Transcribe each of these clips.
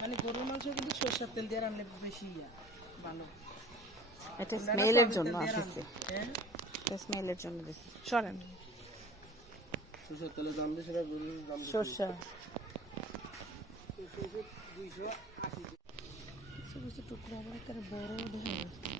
মানে গরুর মাংস কিন্তু সরষের তেল দিয়ে রান্না বেশি ভালো। এটা স্মেলের জন্য আসছে, স্মেলের জন্য দিছি। সরেন সরষের তেলের দাম বেশি না গরুর দাম বেশি? সরষা 280 কিছু টুকরো আবার একটা বড় দেখা যাচ্ছে।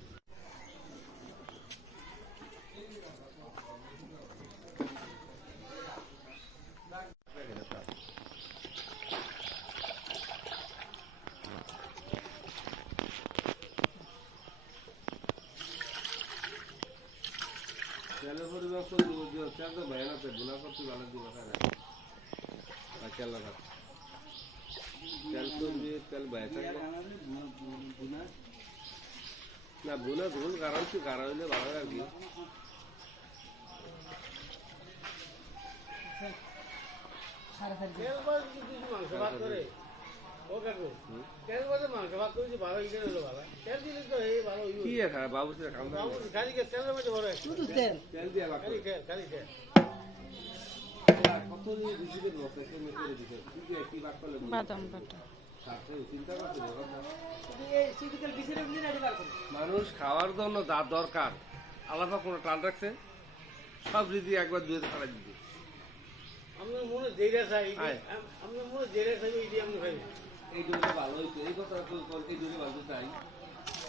তেলের পরিমাণ করে দিব, যে তেল তো ভয় না, গুণা করতে ভালো দিব তেল করবি, তেল ভয় থাকবে না। বুনা ভুল কারণ কি, কারণ হইলে ভালো রাখবি। কি বাবু তেল দিয়ে বাদাম বাটা। মানুষ খাওয়ার জন্য যা দরকার আলাদা কোনো টান রাখছে, সব রীতি একবার দুয়ে ফেলা দিতে। এই জন্য ভালো হইতো, এই কথাটা এই জন্য ভালো চাই।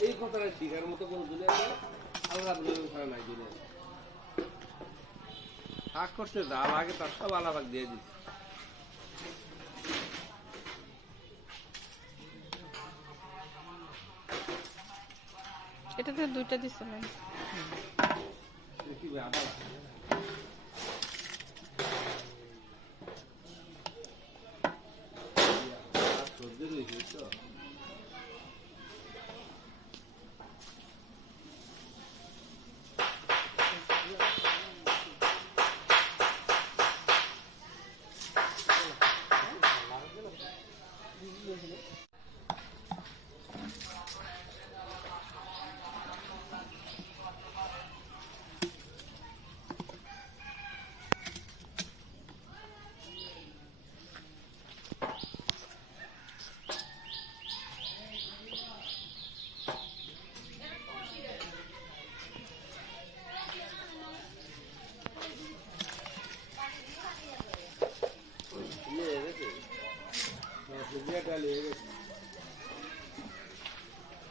এই কথাটা শিখার মতো কোনো দুনিয়া আলাদা খারাপ নাই। দুনিয়া ভাগ করতে যা লাগে তার সব আলাদা দিয়ে দিচ্ছে। এটাতে দুইটা দিছিলেন।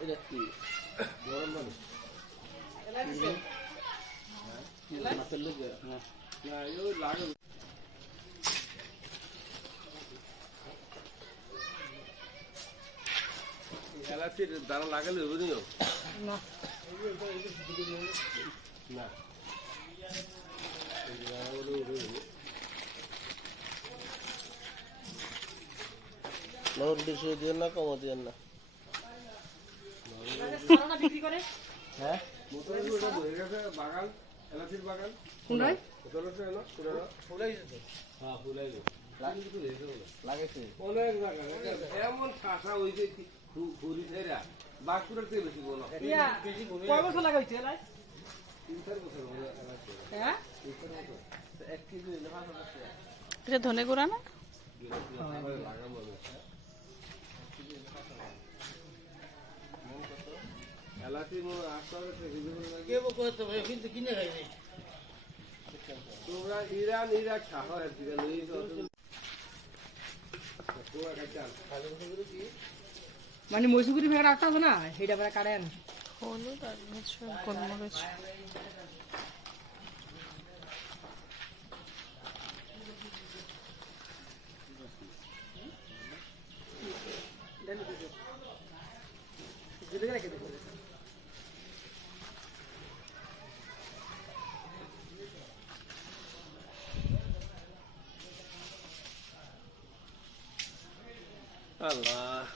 এটা কি গরম মানে লাগে এলাচির দানা লাগালে হবে না। না নর বেশি দিয়ে না, কমা দিয়ে না। হ্যাঁ বাগান, এলাচির বাগান অনেক এমন ঠাসা হয়েছে ঘুরি ছেড়া বাঁকুড়ার থেকে বেশি বলো। কয় বছর লাগাইছে? 3-4 বছর। হ্যাঁ 1 কেজি হইলে 5,000 টাকা। এটা ধনে গুঁড়া না? এলাচি আসতে কিন্তু কিনে খাইনি তোমরা ইরান খাওয়া মানে মসুগুরি ভেড়া রাখতে হবে না, সেটা পরে কাটেন। হলুদ আর গোলমরিচ। আল্লাহ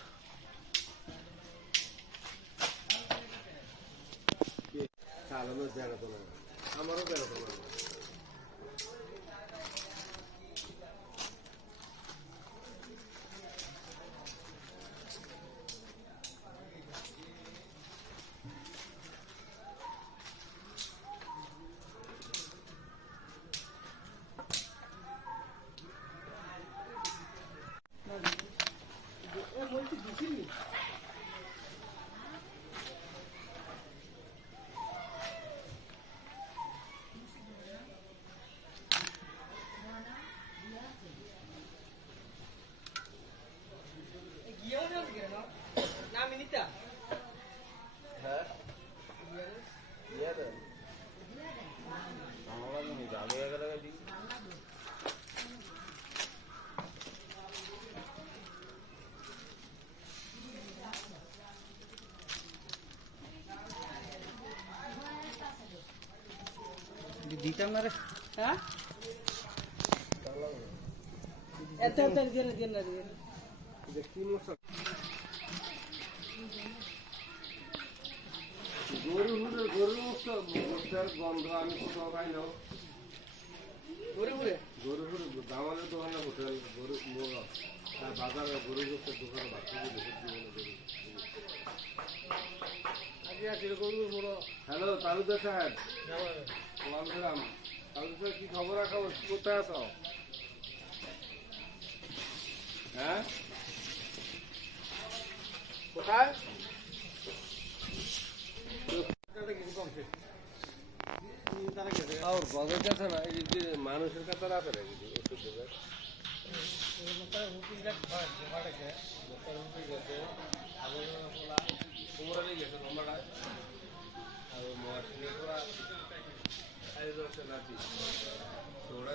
চালানোর বেড়াতো না, আমারও বেড়াতো না। দিতাম না রে হ্যাঁ এত এত দিয়ে না দেখি মশা গরুর মশার গন্ধ আমি কোথাও পাই না ঘুরে ঘুরে গরু দামানের দোকানে হোটেল গরু বাজারে গরু গোষ্ঠের দোকানে বাচ্চাকে হ্যালো তালুকদার সাহেব ওয়ালাইকুম তালুকদার কি খবর রাখা কোথায় আছো হ্যাঁ কোথায় আর গজের কাছে না এই যে মানুষের কাতার আছে নাকি ওষুধ দেবে তোমরা গেছে তোমরা আর মোয়া নাতি তোমরা